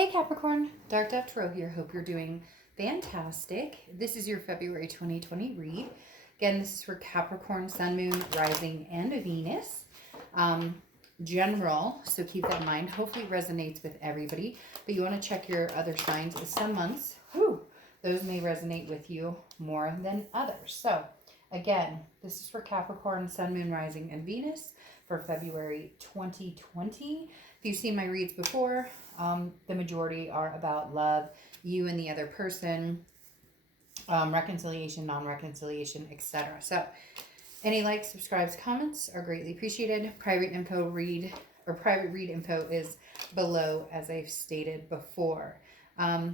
Hey Capricorn, Dark Dove Tarot here. Hope you're doing fantastic. This is your February 2020 read. Again, this is for Capricorn, Sun, Moon, Rising, and Venus. General, so keep that in mind. Hopefully it resonates with everybody, but you want to check your other signs. Some months, those may resonate with you more than others. So again, this is for Capricorn, Sun, Moon, Rising, and Venus for February 2020. If you've seen my reads before, the majority are about love, you and the other person, reconciliation, non-reconciliation, etc. So any likes, subscribes, comments are greatly appreciated. Private read info is below, as I've stated before. All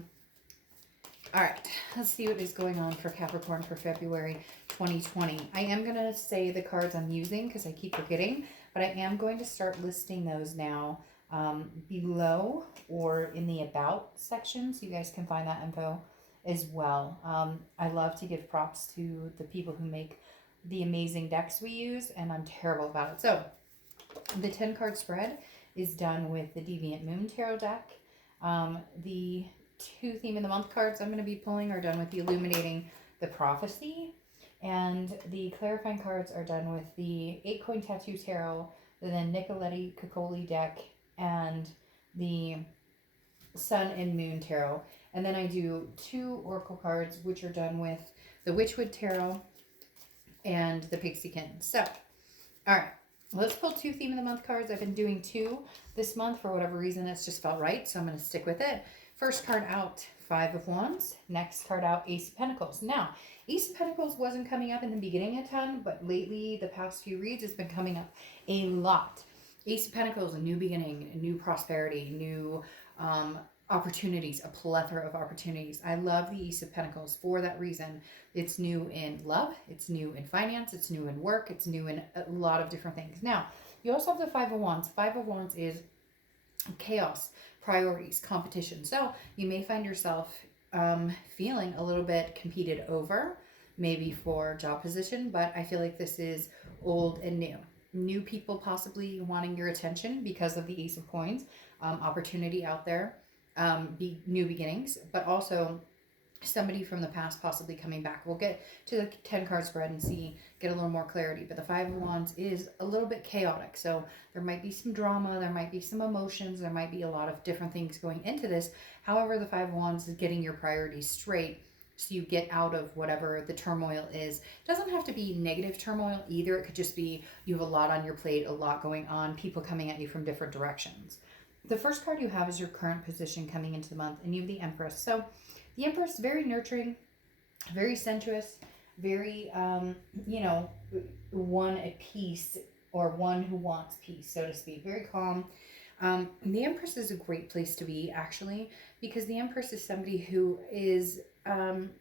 right, let's see what is going on for Capricorn for February 2020. I am going to say the cards I'm using because I keep forgetting, but I am going to start listing those now below or in the About section, so you guys can find that info as well. I love to give props to the people who make the amazing decks we use, and I'm terrible about it. So the 10 card spread is done with the Deviant Moon Tarot deck. The 2 Theme of the Month cards I'm going to be pulling are done with the Illuminating the Prophecy, and the clarifying cards are done with the 8 Coin Tattoo Tarot, the Nicoletti Coccoli deck, and the Sun and Moon Tarot. And then I do 2 Oracle cards, which are done with the Witchwood Tarot and the Pixie Kitten. So, all right, let's pull 2 Theme of the Month cards. I've been doing 2 this month for whatever reason. It's just felt right, so I'm going to stick with it. First card out, 5 of Wands. Next card out, Ace of Pentacles. Now, Ace of Pentacles wasn't coming up in the beginning a ton, but lately, the past few reads, it's been coming up a lot. Ace of Pentacles, a new beginning, new prosperity, new opportunities, a plethora of opportunities. I love the Ace of Pentacles for that reason. It's new in love, it's new in finance, it's new in work, it's new in a lot of different things. Now, you also have the 5 of Wands. 5 of Wands is chaos, priorities, competition. So you may find yourself feeling a little bit competed over, maybe for job position, but I feel like this is old and new. New people possibly wanting your attention because of the Ace of Coins, opportunity out there, new beginnings, but also somebody from the past possibly coming back. We'll get to the 10 card spread and get a little more clarity, but the 5 of Wands is a little bit chaotic. So there might be some drama, there might be some emotions, there might be a lot of different things going into this. However, the 5 of Wands is getting your priorities straight, so you get out of whatever the turmoil is. It doesn't have to be negative turmoil either. It could just be you have a lot on your plate, a lot going on, people coming at you from different directions. The first card you have is your current position coming into the month, and you have the Empress. So the Empress is very nurturing, very sensuous, very, one at peace, or one who wants peace, so to speak. Very calm. The Empress is a great place to be, actually, because the Empress is somebody who is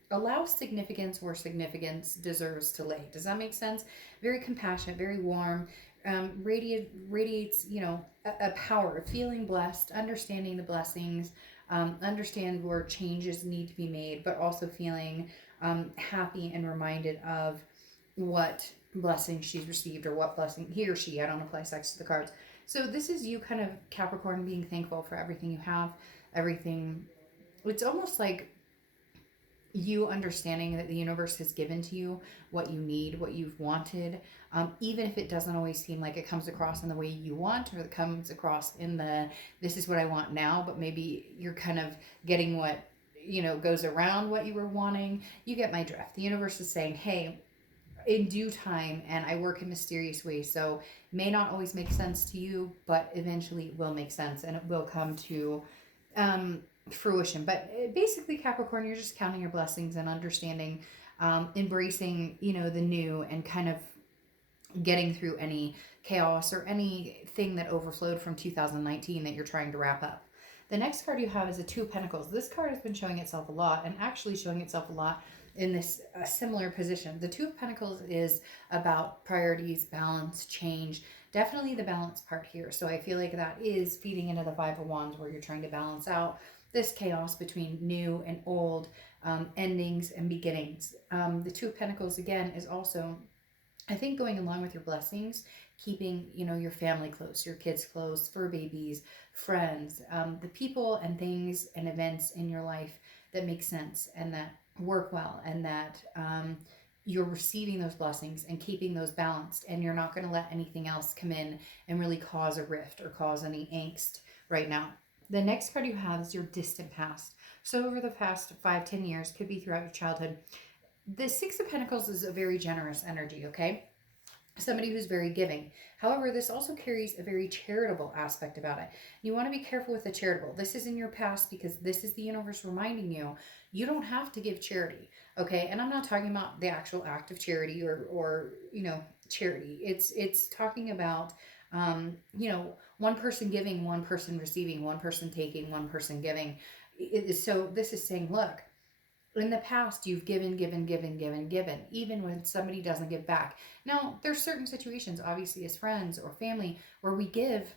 allows significance where significance deserves to lay. Does that make sense? Very compassionate, very warm, radiates, a power, feeling blessed, understanding the blessings, understand where changes need to be made, but also feeling happy and reminded of what blessing she's received, or what blessing he or she, I don't apply sex to the cards. So this is you kind of, Capricorn, being thankful for everything you have, everything. It's almost like you understanding that the universe has given to you what you need, what you've wanted, even if it doesn't always seem like it comes across in the way you want, or it comes across in the, this is what I want now, but maybe you're kind of getting what, goes around what you were wanting. You get my drift. The universe is saying, hey, in due time, and I work in mysterious ways, so may not always make sense to you, but eventually it will make sense, and it will come to fruition. But basically, Capricorn, you're just counting your blessings and understanding, embracing, the new, and kind of getting through any chaos or anything that overflowed from 2019 that you're trying to wrap up. The next card you have is a 2 of Pentacles. This card has been showing itself a lot, and actually showing itself a lot in this similar position. The 2 of Pentacles is about priorities, balance, change. Definitely the balance part here. So I feel like that is feeding into the 5 of Wands, where you're trying to balance out this chaos between new and old, endings and beginnings. The 2 of Pentacles, again, is also, I think, going along with your blessings, keeping, you know, your family close, your kids close, fur babies, friends, the people and things and events in your life that make sense and that work well, and that you're receiving those blessings and keeping those balanced, and you're not going to let anything else come in and really cause a rift or cause any angst right now. The next card you have is your distant past. So over the past 5-10 years, could be throughout your childhood, the Six of Pentacles is a very generous energy, okay? Somebody who's very giving. However, this also carries a very charitable aspect about it. You want to be careful with the charitable. This is in your past because this is the universe reminding you you don't have to give charity, okay? And I'm not talking about the actual act of charity or you know, charity. It's talking about you know, one person giving, one person receiving, one person taking, one person giving. So this is saying, look, in the past you've given, even when somebody doesn't give back. Now there's certain situations, obviously as friends or family, where we give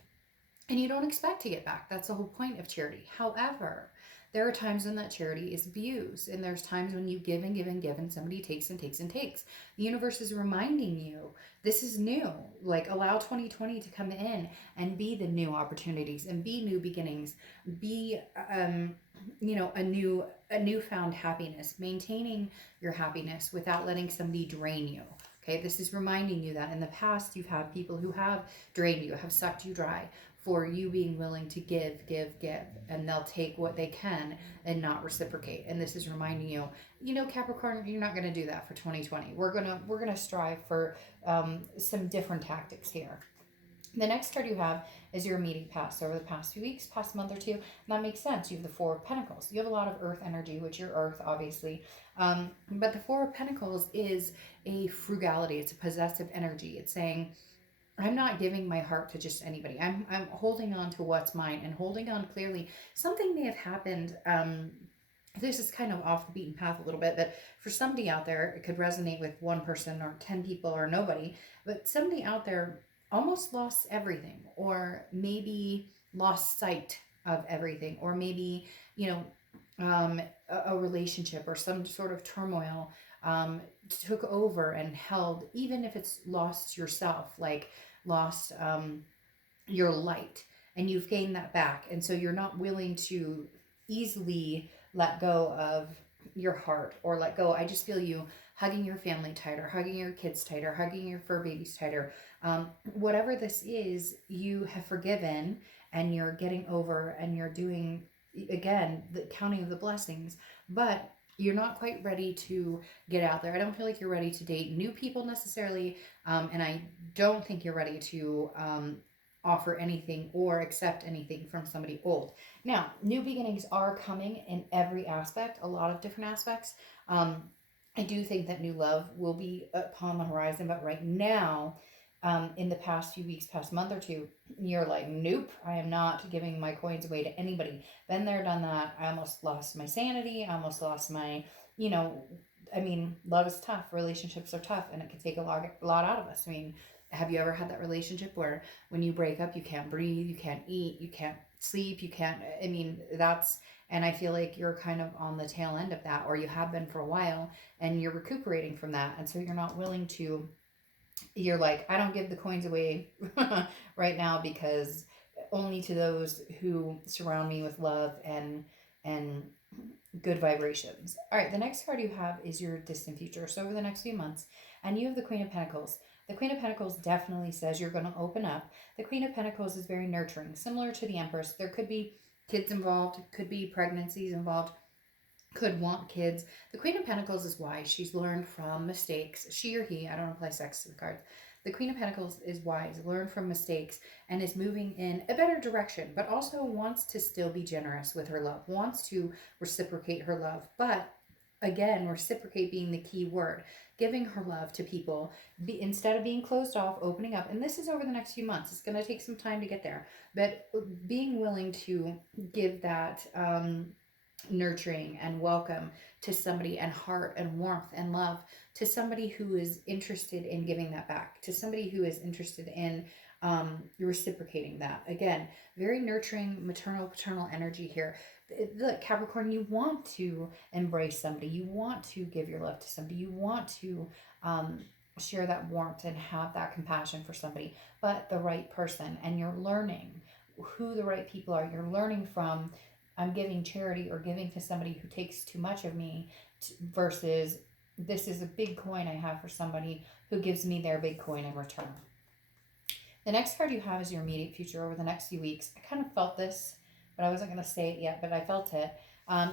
and you don't expect to get back. That's the whole point of charity. However, there are times when that charity is abused, and there's times when you give and somebody takes and takes and takes. The universe is reminding you this is new. Like, allow 2020 to come in and be the new opportunities and be new beginnings, be you know, a newfound happiness, maintaining your happiness without letting somebody drain you. Okay, this is reminding you that in the past you've had people who have drained you, have sucked you dry, for you being willing to give, and they'll take what they can and not reciprocate. And this is reminding you, you know, Capricorn, you're not going to do that for 2020. We're gonna strive for some different tactics here. The next card you have is your immediate past. Over the past few weeks, past month or two, and that makes sense. You have the Four of Pentacles. You have a lot of earth energy, which you're earth, obviously. But the Four of Pentacles is a frugality. It's a possessive energy. It's saying, I'm not giving my heart to just anybody. I'm holding on to what's mine and holding on clearly. Something may have happened. This is kind of off the beaten path a little bit, but for somebody out there, it could resonate with one person or 10 people or nobody. But somebody out there almost lost everything, or maybe lost sight of everything, or maybe, you know, a relationship or some sort of turmoil took over and held, even if it's lost yourself, like lost your light, and you've gained that back. And so you're not willing to easily let go of your heart or let go. I just feel you hugging your family tighter, hugging your kids tighter, hugging your fur babies tighter. Whatever this is, you have forgiven and you're getting over, and you're doing, again, the counting of the blessings, but you're not quite ready to get out there. I don't feel like you're ready to date new people necessarily, and I don't think you're ready to offer anything or accept anything from somebody old. Now, new beginnings are coming in every aspect, a lot of different aspects. I do think that new love will be upon the horizon, but right now, in the past few weeks, past month or two, you're like, nope, I am not giving my coins away to anybody. Been there, done that. I almost lost my sanity. I almost lost my, you know, I mean, love is tough. Relationships are tough, and it can take a lot out of us. I mean, have you ever had that relationship where when you break up, you can't breathe, you can't eat, you can't sleep, you can't, I mean, that's, and I feel like you're kind of on the tail end of that, or you have been for a while, and you're recuperating from that. And so you're not willing to, you're like, I don't give the coins away right now, because only to those who surround me with love and good vibrations. All right, the next card you have is your distant future. So over the next few months, and you have the Queen of Pentacles. The Queen of Pentacles definitely says you're going to open up. The Queen of Pentacles is very nurturing, similar to the Empress. There could be kids involved, could be pregnancies involved, could want kids. The Queen of Pentacles is wise. She's learned from mistakes. She or he, I don't apply sex to the cards. The Queen of Pentacles is wise, learned from mistakes, and is moving in a better direction, but also wants to still be generous with her love, wants to reciprocate her love. But again, reciprocate being the key word, giving her love to people, instead of being closed off, opening up. And this is over the next few months. It's going to take some time to get there, but being willing to give that nurturing and welcome to somebody, and heart and warmth and love to somebody who is interested in giving that back, to somebody who is interested in reciprocating that. Again, very nurturing, maternal, paternal energy here. Look, Capricorn, you want to embrace somebody, you want to give your love to somebody, you want to share that warmth and have that compassion for somebody, but the right person. And you're learning who the right people are. You're learning from, I'm giving charity or giving to somebody who takes too much of me versus this is a big coin I have for somebody who gives me their big coin in return. The next card you have is your immediate future over the next few weeks. I kind of felt this, but I wasn't going to say it yet, but I felt it.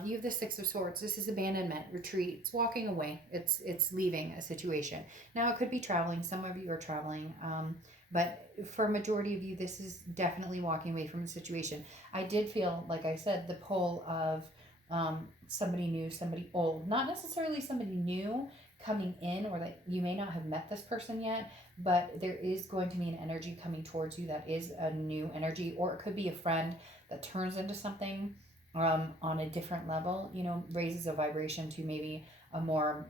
You have the Six of Swords. This is abandonment, retreat. It's walking away. It's leaving a situation. Now, it could be traveling. Some of you are traveling. But for a majority of you, this is definitely walking away from a situation. I did feel, like I said, the pull of somebody new, somebody old. Not necessarily somebody new coming in, or that you may not have met this person yet, but there is going to be an energy coming towards you that is a new energy, or it could be a friend that turns into something on a different level, raises a vibration to maybe a more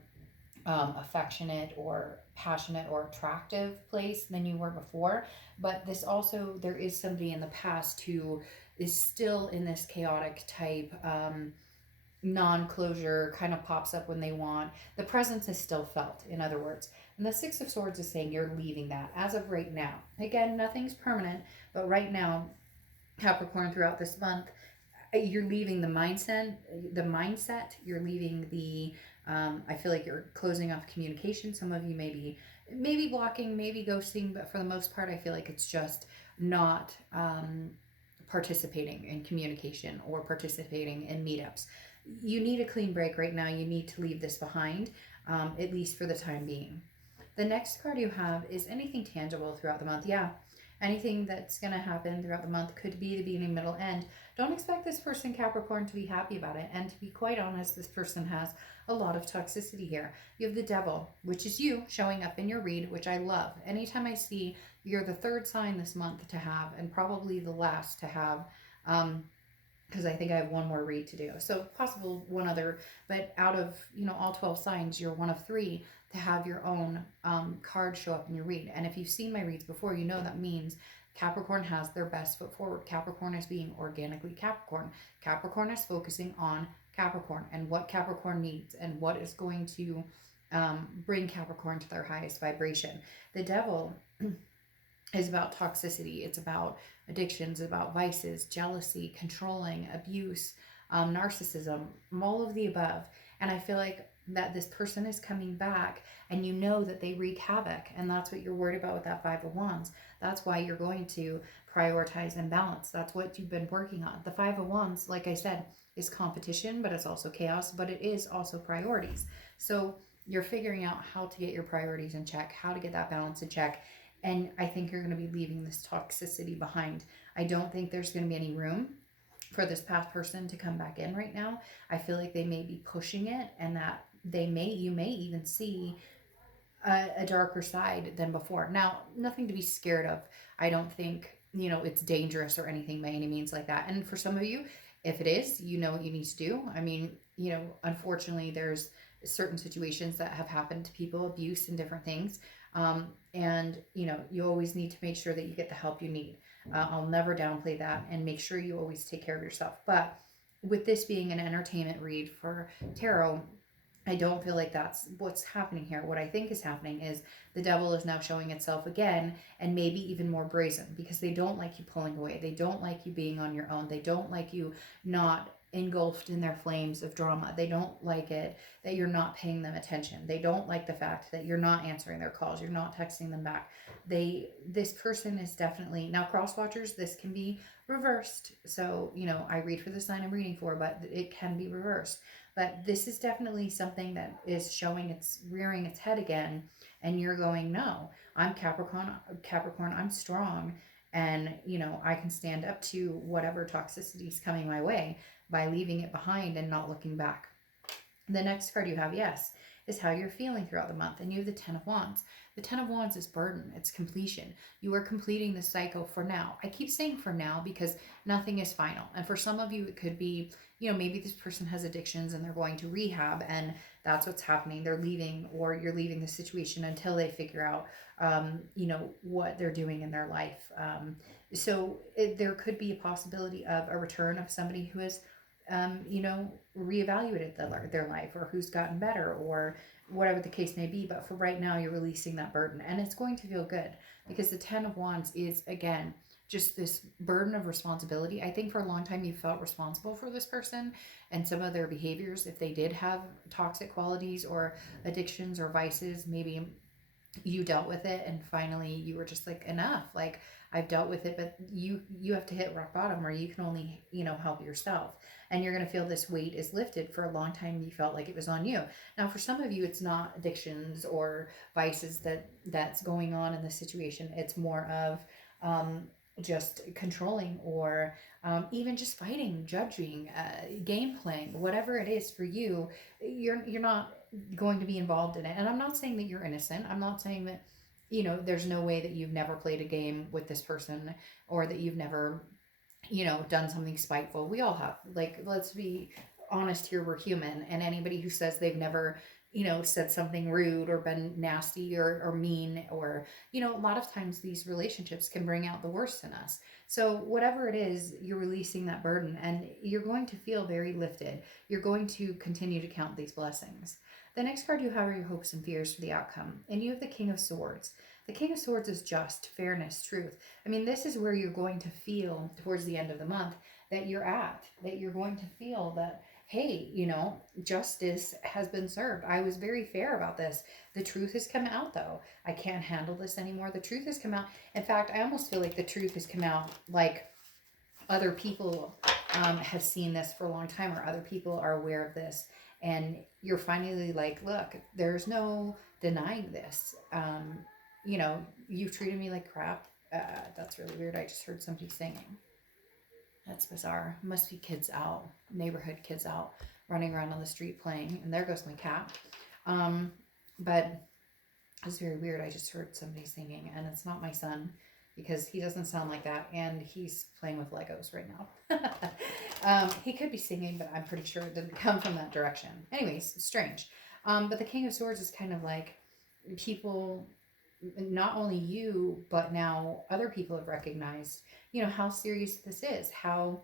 affectionate or passionate or attractive place than you were before. But this also, there is somebody in the past who is still in this chaotic type non-closure, kind of pops up when they want. The presence is still felt, in other words. And the Six of Swords is saying you're leaving that as of right now. Again, nothing's permanent, but right now, Capricorn, throughout this month, you're leaving the mindset, you're leaving the, I feel like you're closing off communication. Some of you maybe blocking, maybe ghosting, but for the most part, I feel like it's just not participating in communication or participating in meetups. You need a clean break right now. You need to leave this behind, at least for the time being. The next card you have is anything tangible throughout the month. Yeah, anything that's going to happen throughout the month could be the beginning, middle, end. Don't expect this person, Capricorn, to be happy about it. And to be quite honest, this person has a lot of toxicity here. You have the Devil, which is you showing up in your read, which I love. Anytime I see you're the third sign this month to have, and probably the last to have, because I think I have one more read to do. So possible one other, but out of, all 12 signs, you're one of 3 to have your own card show up in your read. And if you've seen my reads before, you know that means Capricorn has their best foot forward. Capricorn is being organically Capricorn. Capricorn is focusing on Capricorn and what Capricorn needs and what is going to bring Capricorn to their highest vibration. The Devil is about toxicity. It's about addictions, about vices, jealousy, controlling, abuse, narcissism, all of the above. And I feel like that this person is coming back, and you know that they wreak havoc, and that's what you're worried about with that Five of Wands. That's why you're going to prioritize and balance. That's what you've been working on. The Five of Wands, like I said, is competition, but it's also chaos, but it is also priorities. So you're figuring out how to get your priorities in check, how to get that balance in check. And I think you're going to be leaving this toxicity behind. I don't think there's going to be any room for this past person to come back in right now. I feel like they may be pushing it, and that you may even see a darker side than before. Now, nothing to be scared of. I don't think, it's dangerous or anything by any means like that. And for some of you, if it is, you know what you need to do. I mean, unfortunately, there's certain situations that have happened to people, abuse and different things. And you always need to make sure that you get the help you need. I'll never downplay that, and make sure you always take care of yourself. But with this being an entertainment read for tarot, I don't feel like that's what's happening here. What I think is happening is the Devil is now showing itself again, and maybe even more brazen, because they don't like you pulling away. They don't like you being on your own. They don't like you not engulfed in their flames of drama. They don't like it that you're not paying them attention. They don't like the fact that you're not answering their calls. You're not texting them back. This person is definitely, now cross watchers, this can be reversed. So, I read for the sign I'm reading for, but it can be reversed. But this is definitely something that is rearing its head again. And you're going, no, I'm Capricorn, I'm strong. And, I can stand up to whatever toxicity is coming my way by leaving it behind and not looking back. The next card you have, yes, is how you're feeling throughout the month. And you have the Ten of Wands. The Ten of Wands is burden. It's completion. You are completing the cycle for now. I keep saying for now because nothing is final. And for some of you, it could be, maybe this person has addictions and they're going to rehab, and that's what's happening. They're leaving, or you're leaving the situation until they figure out, what they're doing in their life. So there could be a possibility of a return of somebody who is you know, reevaluated their life, or who's gotten better, or whatever the case may be. But for right now, you're releasing that burden, and it's going to feel good, because the 10 of Wands is, again, just this burden of responsibility. I think for a long time you felt responsible for this person and some of their behaviors. If they did have toxic qualities or addictions or vices, maybe you dealt with it, and finally you were just like, enough, like, I've dealt with it. But you have to hit rock bottom, where you can only, you know, help yourself, and you're going to feel this weight is lifted. For a long time you felt like it was on you. Now for some of you, it's not addictions or vices that's going on in this situation. It's more of just controlling, or even just fighting, judging, game playing, whatever it is for you. You're not going to be involved in it. And I'm not saying that you're innocent. I'm not saying that, you know, there's no way that you've never played a game with this person, or that you've never, you know, done something spiteful. We all have. Like, let's be honest here, we're human. And anybody who says they've never, you know, said something rude or been nasty or mean, or, you know, a lot of times these relationships can bring out the worst in us. So whatever it is, you're releasing that burden, and you're going to feel very lifted. You're going to continue to count these blessings. The next card you have are your hopes and fears for the outcome. And you have the King of Swords. The King of Swords is just, fairness, truth. I mean, this is where you're going to feel towards the end of the month that you're at, that you're going to feel that, hey, you know, justice has been served. I was very fair about this. The truth has come out, though. I can't handle this anymore. The truth has come out. In fact, I almost feel like the truth has come out, like other people have seen this for a long time, or other people are aware of this. And you're finally like, look, there's no denying this. You know, you've treated me like crap. That's really weird. I just heard somebody singing. That's bizarre. Must be kids out, neighborhood kids out, running around on the street playing. And there goes my cat. But it's very weird. I just heard somebody singing, and it's not my son, because he doesn't sound like that, and he's playing with Legos right now. He could be singing, but I'm pretty sure it didn't come from that direction. Anyways, it's strange. But the King of Swords is kind of like people, not only you, but now other people have recognized, you know, how serious this is, how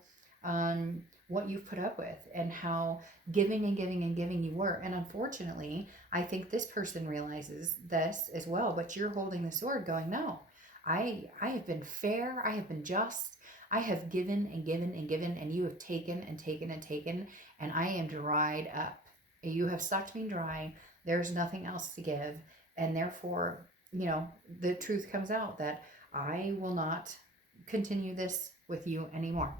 what you've put up with, and how giving and giving and giving you were. And unfortunately, I think this person realizes this as well, but you're holding the sword going, no, I have been fair, I have been just, I have given and given and given, and you have taken and taken and taken, and I am dried up. You have sucked me dry. There's nothing else to give, and therefore, you know, the truth comes out that I will not continue this with you anymore.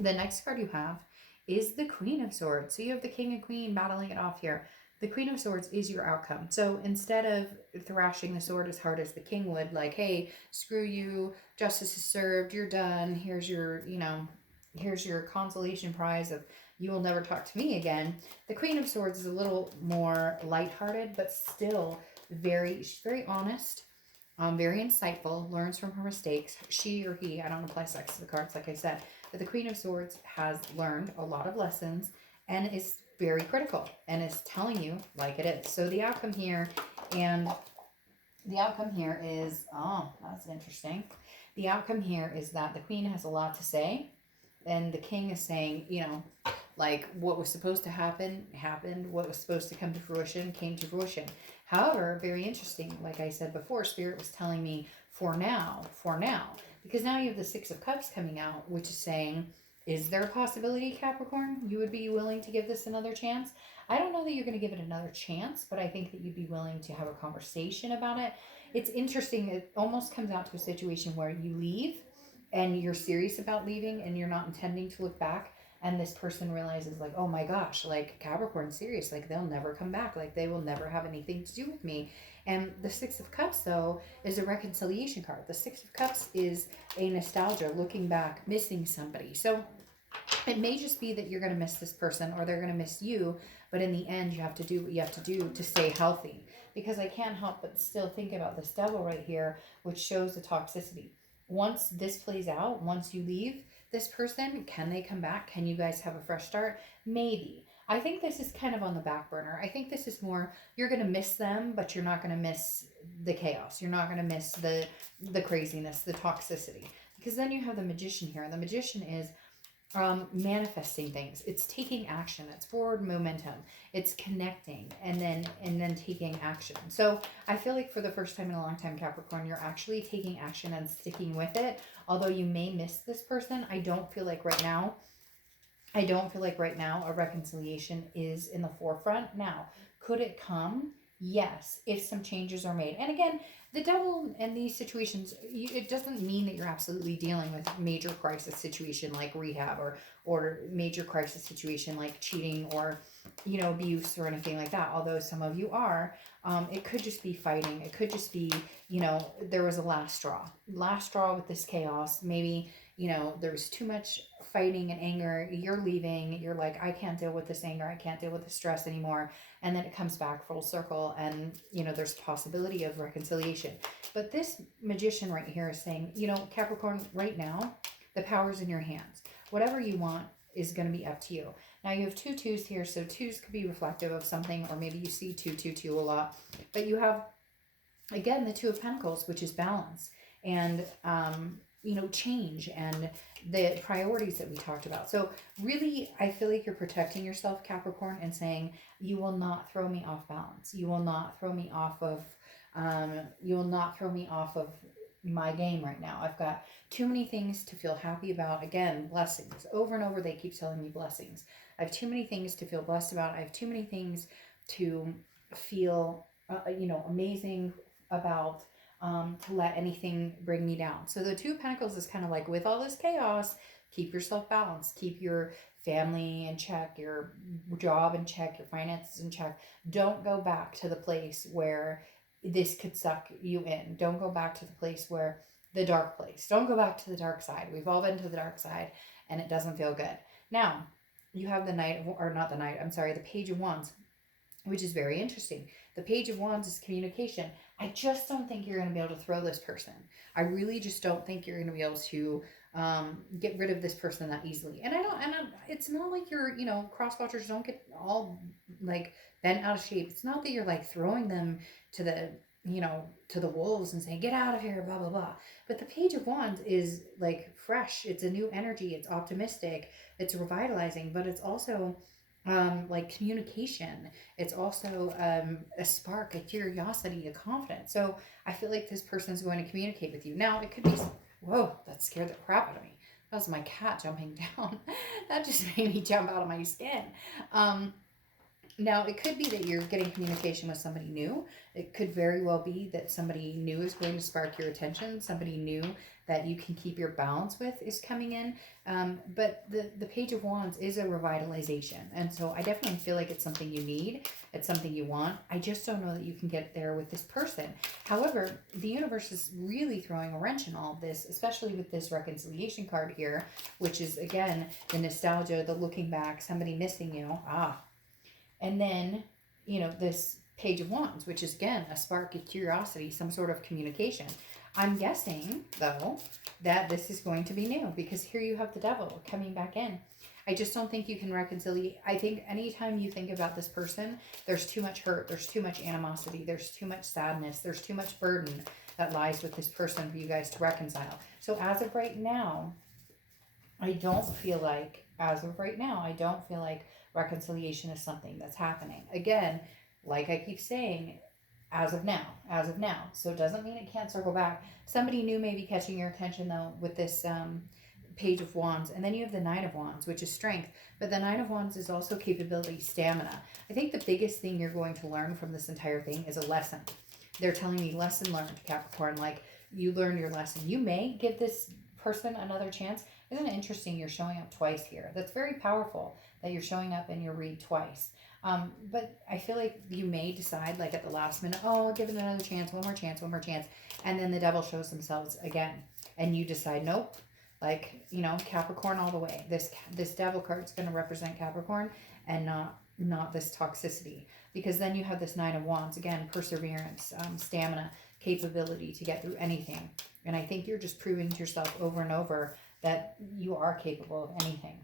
The next card you have is the Queen of Swords. So you have the King and Queen battling it off here. The Queen of Swords is your outcome. So instead of thrashing the sword as hard as the King would, like, hey, screw you, justice is served, you're done, here's your, you know, here's your consolation prize of you will never talk to me again. The Queen of Swords is a little more lighthearted, but still she's very honest, very insightful, learns from her mistakes. She or he, I don't apply sex to the cards, like I said, but the Queen of Swords has learned a lot of lessons and is very critical and is telling you like it is. So the outcome here, is, oh, that's interesting. The outcome here is that the Queen has a lot to say, and the King is saying, you know, like, what was supposed to happen happened, what was supposed to come to fruition came to fruition. However, very interesting, like I said before, Spirit was telling me for now, because now you have the Six of Cups coming out, which is saying, is there a possibility, Capricorn, you would be willing to give this another chance? I don't know that you're going to give it another chance, but I think that you'd be willing to have a conversation about it. It's interesting. It almost comes out to a situation where you leave and you're serious about leaving and you're not intending to look back. And this person realizes, like, oh my gosh, like, Capricorn's serious. Like, they'll never come back. Like, they will never have anything to do with me. And the Six of Cups, though, is a reconciliation card. The Six of Cups is a nostalgia, looking back, missing somebody. So it may just be that you're going to miss this person, or they're going to miss you. But in the end, you have to do what you have to do to stay healthy. Because I can't help but still think about this Devil right here, which shows the toxicity. Once this plays out, once you leave this person, can they come back? Can you guys have a fresh start? Maybe. I think this is kind of on the back burner. I think this is more, you're going to miss them, but you're not going to miss the chaos. You're not going to miss the craziness, the toxicity. Because then you have the Magician here. The Magician is manifesting things. It's taking action. It's forward momentum. It's connecting and then taking action. So I feel like for the first time in a long time, Capricorn, you're actually taking action and sticking with it. Although you may miss this person, I don't feel like right now a reconciliation is in the forefront. Now, could it come? Yes, if some changes are made. And again, the devil in these situations, it doesn't mean that you're absolutely dealing with major crisis situation like rehab or major crisis situation like cheating or, abuse or anything like that. Although some of you are, it could just be fighting. It could just be, there was a last straw with this chaos. Maybe, there's too much fighting and anger. You're leaving. You're like, I can't deal with this anger. I can't deal with the stress anymore. And then it comes back full circle and, there's possibility of reconciliation. But this magician right here is saying, Capricorn, right now, the power's in your hands. Whatever you want is going to be up to you. Now you have 2 twos here, so twos could be reflective of something, or maybe you see 2, 2, 2 a lot. But you have, again, the 2 of Pentacles, which is balance and, change and the priorities that we talked about. So really, I feel like you're protecting yourself, Capricorn, and saying, you will not throw me off balance. You will not throw me off of, my game right now. I've got too many things to feel happy about. Again, blessings. Over and over, they keep telling me blessings. I have too many things to feel blessed about. I have too many things to feel, amazing about, to let anything bring me down. So the 2 of Pentacles is kind of like, with all this chaos, keep yourself balanced. Keep your family in check, your job in check, your finances in check. Don't go back to the place where this could suck you in. Don't go back to the place where the dark place. Don't go back to the dark side. We've all been to the dark side and it doesn't feel good. Now, you have the Page of Wands, which is very interesting. The Page of Wands is communication. I just don't think you're going to be able to throw this person. I really just don't think you're going to be able to get rid of this person that easily. And it's not like you're, cross watchers don't get all like bent out of shape. It's not that you're like throwing them to the, to the wolves and saying, get out of here, blah, blah, blah. But the Page of Wands is like fresh. It's a new energy. It's optimistic. It's revitalizing, but it's also like communication. It's also a spark, a curiosity, a confidence. So I feel like this person is going to communicate with you. Now it could be, whoa, that scared the crap out of me. That was my cat jumping down. That just made me jump out of my skin. Now, it could be that you're getting communication with somebody new. It could very well be that somebody new is going to spark your attention. Somebody new that you can keep your balance with is coming in. But the Page of Wands is a revitalization. And so I definitely feel like it's something you need. It's something you want. I just don't know that you can get there with this person. However, the universe is really throwing a wrench in all of this, especially with this reconciliation card here, which is, again, the nostalgia, the looking back, somebody missing you. And then, this Page of Wands, which is, again, a spark of curiosity, some sort of communication. I'm guessing, though, that this is going to be new because here you have the devil coming back in. I just don't think you can reconcile. I think anytime you think about this person, there's too much hurt, there's too much animosity, there's too much sadness, there's too much burden that lies with this person for you guys to reconcile. So as of right now, I don't feel like reconciliation is something that's happening. Again, like I keep saying, as of now. So it doesn't mean it can't circle back. Somebody new may be catching your attention, though, with this Page of Wands. And then you have the Knight of Wands, which is strength. But the Knight of Wands is also capability, stamina. I think the biggest thing you're going to learn from this entire thing is a lesson. They're telling me lesson learned, Capricorn. Like, you learned your lesson. You may give this person another chance. Isn't it interesting you're showing up twice here? That's very powerful that you're showing up in your read twice. But I feel like you may decide, like, at the last minute, oh, I'll give it another chance, one more chance. And then the devil shows themselves again. And you decide, nope, like, Capricorn all the way. This devil card is going to represent Capricorn and not this toxicity. Because then you have this Nine of Wands, again, perseverance, stamina, capability to get through anything. And I think you're just proving to yourself over and over that you are capable of anything.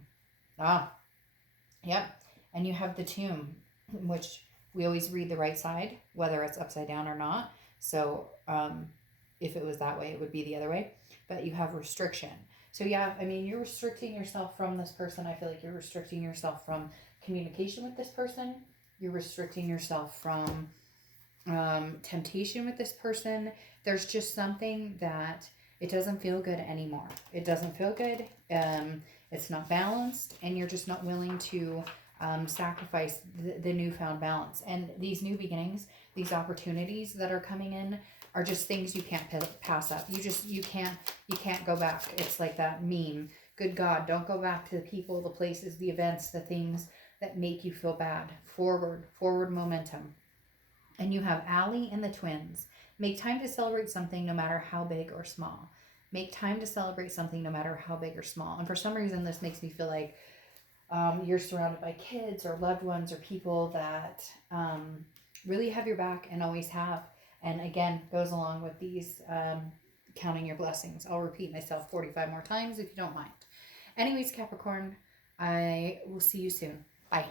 Yep. And you have the Tomb, which we always read the right side, whether it's upside down or not. So if it was that way, it would be the other way. But you have restriction. So yeah, I mean, you're restricting yourself from this person. I feel like you're restricting yourself from communication with this person. You're restricting yourself from temptation with this person. There's just something that it doesn't feel good anymore. It doesn't feel good. It's not balanced, and you're just not willing to sacrifice the newfound balance. And these new beginnings, these opportunities that are coming in, are just things you can't pass up. You can't go back. It's like that meme. Good God, don't go back to the people, the places, the events, the things that make you feel bad. Forward momentum. And you have Allie and the twins. Make time to celebrate something no matter how big or small. Make time to celebrate something no matter how big or small. And for some reason, this makes me feel like you're surrounded by kids or loved ones or people that really have your back and always have. And again, goes along with these counting your blessings. I'll repeat myself 45 more times if you don't mind. Anyways, Capricorn, I will see you soon. Bye.